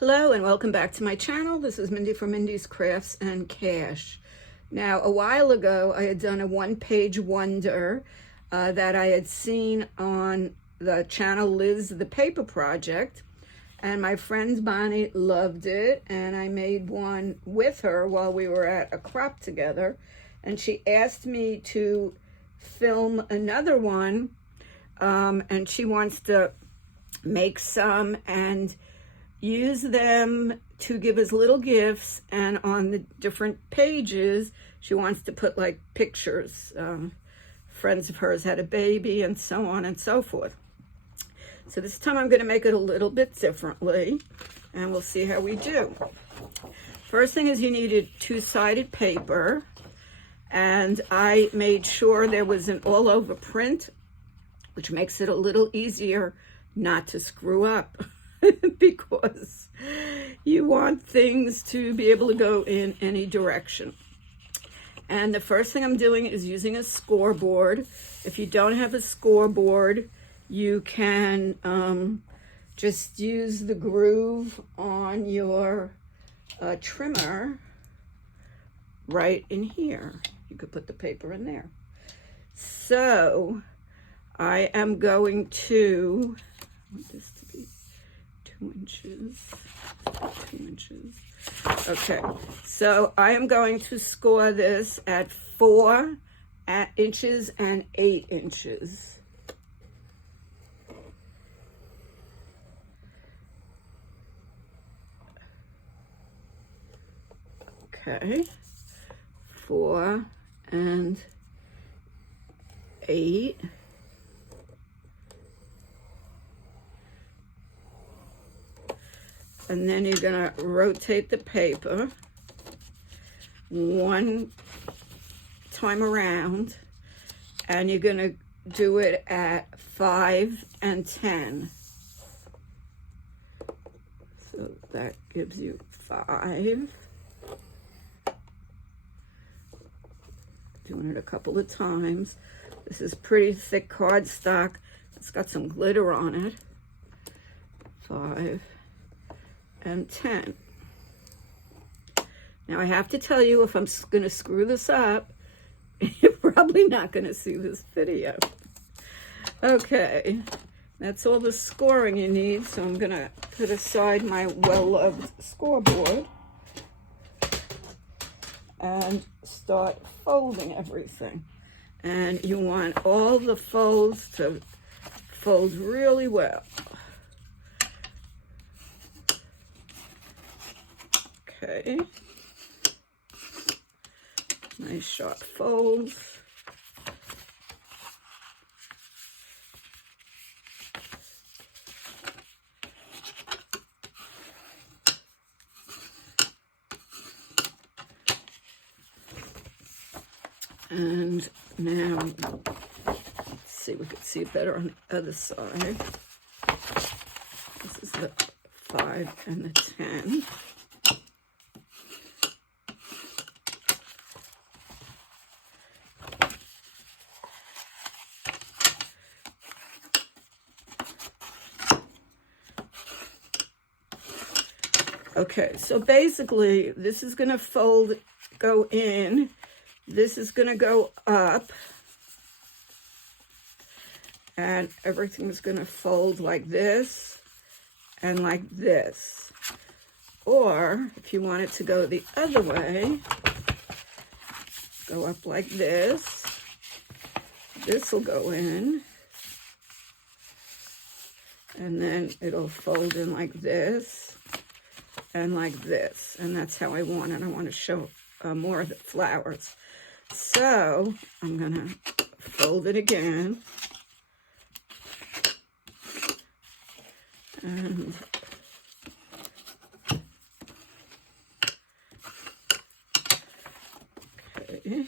Hello and welcome back to my channel. This is Mindy from Mindy's Crafts and Cash. Now, a while ago, I had done a one-page wonder that I had seen on the channel Liz the Paper Project, and my friend Bonnie loved it, and I made one with her while we were at a crop together, and she asked me to film another one, and she wants to make some and use them to give as little gifts, and on the different pages she wants to put like pictures. Friends of hers had a baby and so on and so forth. So this time I'm going to make it a little bit differently and we'll see how we do. First thing is you needed two-sided paper, and I made sure there was an all-over print, which makes it a little easier not to screw up. Because you want things to be able to go in any direction. And the first thing I'm doing is using a scoreboard. If you don't have a scoreboard, you can just use the groove on your trimmer right in here. You could put the paper in there. So I am going to, I want this to be 2 inches. Okay, so I am going to score this at 4 inches and 8 inches. Okay, 4 and 8. And then you're going to rotate the paper one time around, and you're going to do it at 5 and 10. So that gives you 5. Doing it a couple of times. This is pretty thick cardstock. It's got some glitter on it. 5 and 10. Now I have to tell you, if I'm going to screw this up, you're probably not going to see this video. Okay, that's all the scoring you need, so I'm going to put aside my well-loved scoreboard and start folding everything. And you want all the folds to fold really well. Okay, nice sharp folds. And now, let's see, we could see it better on the other side. This is the 5 and the 10. Okay, so basically this is going to go in, this is going to go up, and everything's going to fold like this and like this. Or if you want it to go the other way, go up like this. This will go in, and then it'll fold in like this and like this, and that's how I want it. I want to show more of the flowers. So I'm gonna fold it again, and okay.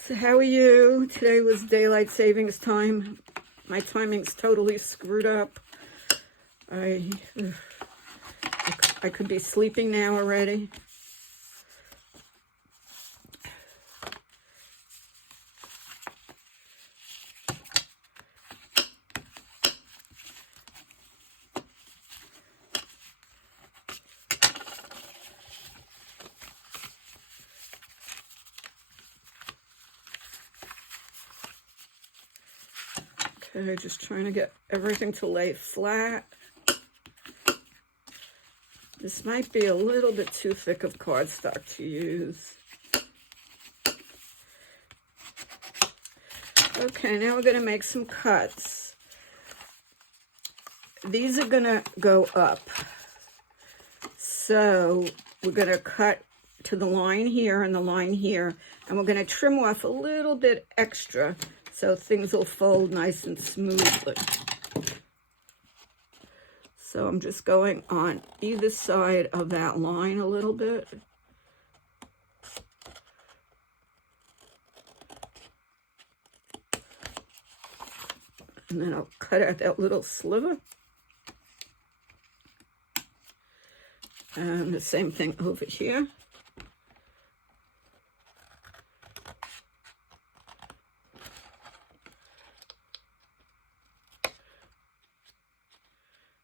So how are you? Today was daylight savings time. My timing's totally screwed up. I could be sleeping now already. Okay, just trying to get everything to lay flat. This might be a little bit too thick of cardstock to use. Okay, now we're going to make some cuts. These are going to go up. So we're going to cut to the line here and the line here, and we're going to trim off a little bit extra so things will fold nice and smoothly. So I'm just going on either side of that line a little bit. And then I'll cut out that little sliver. And the same thing over here.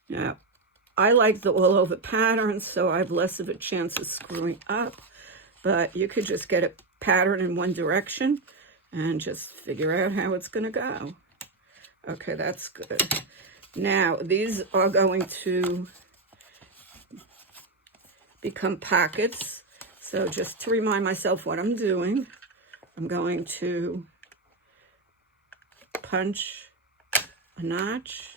Now, I like the all-over pattern, so I have less of a chance of screwing up. But you could just get a pattern in one direction and just figure out how it's going to go. Okay, that's good. Now, these are going to become pockets. So just to remind myself what I'm doing, I'm going to punch a notch,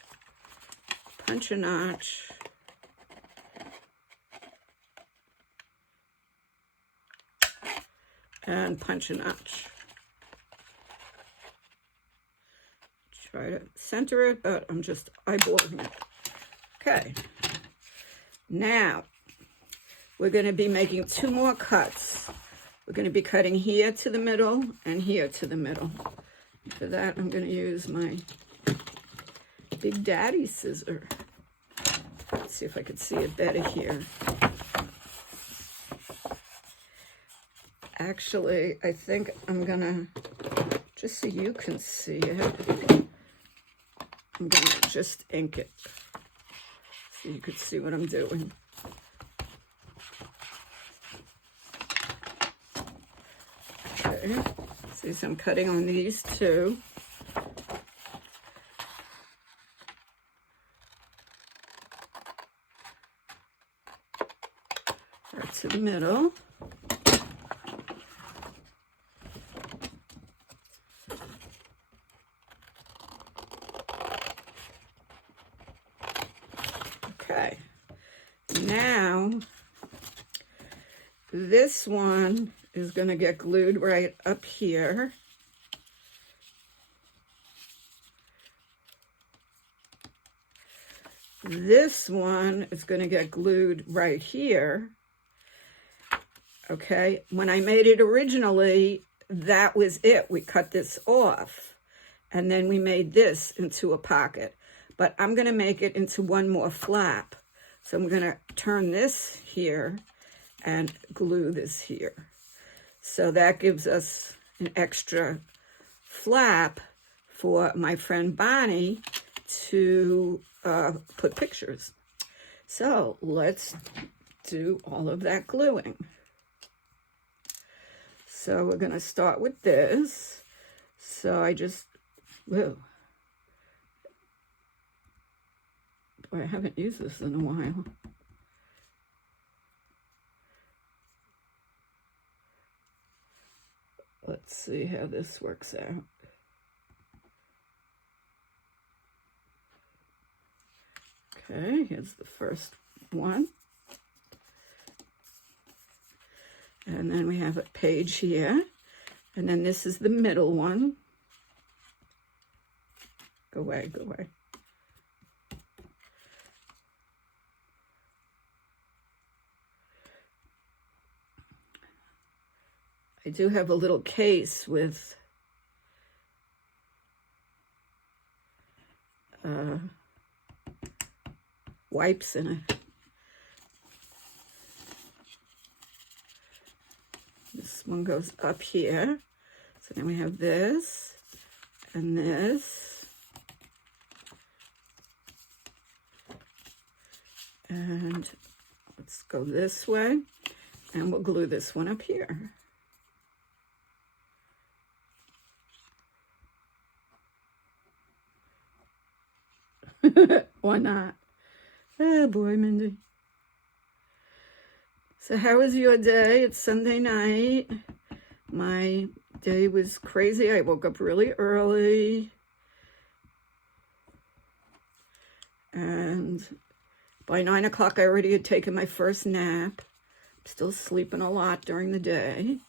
punch a notch, and punch a notch. Try to center it, but I'm just eyeballing it. Okay. Now, we're going to be making 2 more cuts. We're going to be cutting here to the middle and here to the middle. For that, I'm going to use my Big Daddy scissor. Let's see if I can see it better here. Actually, I think I'm going to, just so you can see it, I'm going to just ink it so you can see what I'm doing. Okay, see, so I'm cutting on these 2. Right to the middle. Okay, now this one is going to get glued right up here. This one is going to get glued right here. Okay, when I made it originally, that was it. We cut this off, and then we made this into a pocket. But I'm going to make it into one more flap. So I'm going to turn this here and glue this here. So that gives us an extra flap for my friend Bonnie to put pictures. So let's do all of that gluing. So we're going to start with this. So I just, whoa. Boy, I haven't used this in a while. Let's see how this works out. Okay, here's the first one. And then we have a page here. And then this is the middle one. Go away, go away. I do have a little case with wipes in it. This one goes up here. So then we have this and this. And let's go this way. And we'll glue this one up here. Why not? Oh boy, Mindy. So how was your day? It's Sunday night. My day was crazy. I woke up really early. And by 9 o'clock, I already had taken my first nap. I'm still sleeping a lot during the day.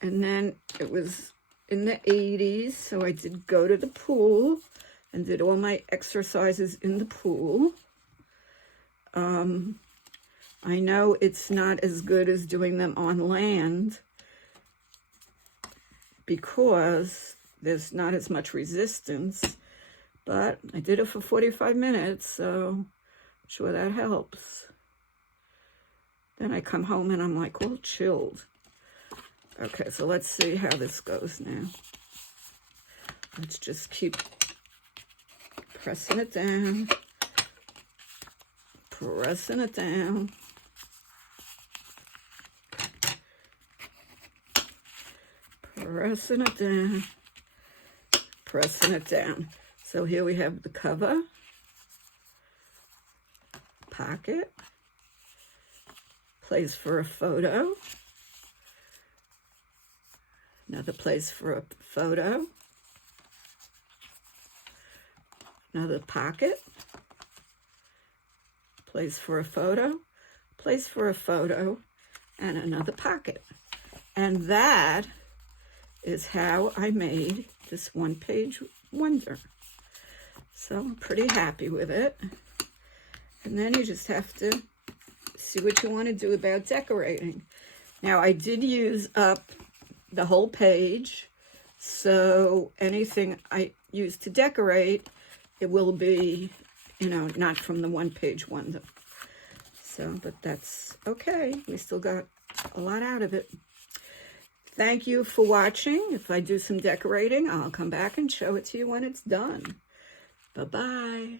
And then it was in the 80s, so I did go to the pool and did all my exercises in the pool. I know it's not as good as doing them on land because there's not as much resistance, but I did it for 45 minutes, so I'm sure that helps. Then I come home and I'm like all chilled. Okay, so let's see how this goes now. Let's just keep pressing it down, pressing it down. Pressing it down, pressing it down. So here we have the cover, pocket, place for a photo, another place for a photo, another pocket, place for a photo, place for a photo, and another pocket. And that is how I made this one-page wonder. So I'm pretty happy with it. And then you just have to see what you want to do about decorating. Now, I did use up the whole page, so anything I use to decorate, it will be, you know, not from the one-page wonder. So, but that's okay. We still got a lot out of it. Thank you for watching. If I do some decorating, I'll come back and show it to you when it's done. Bye-bye.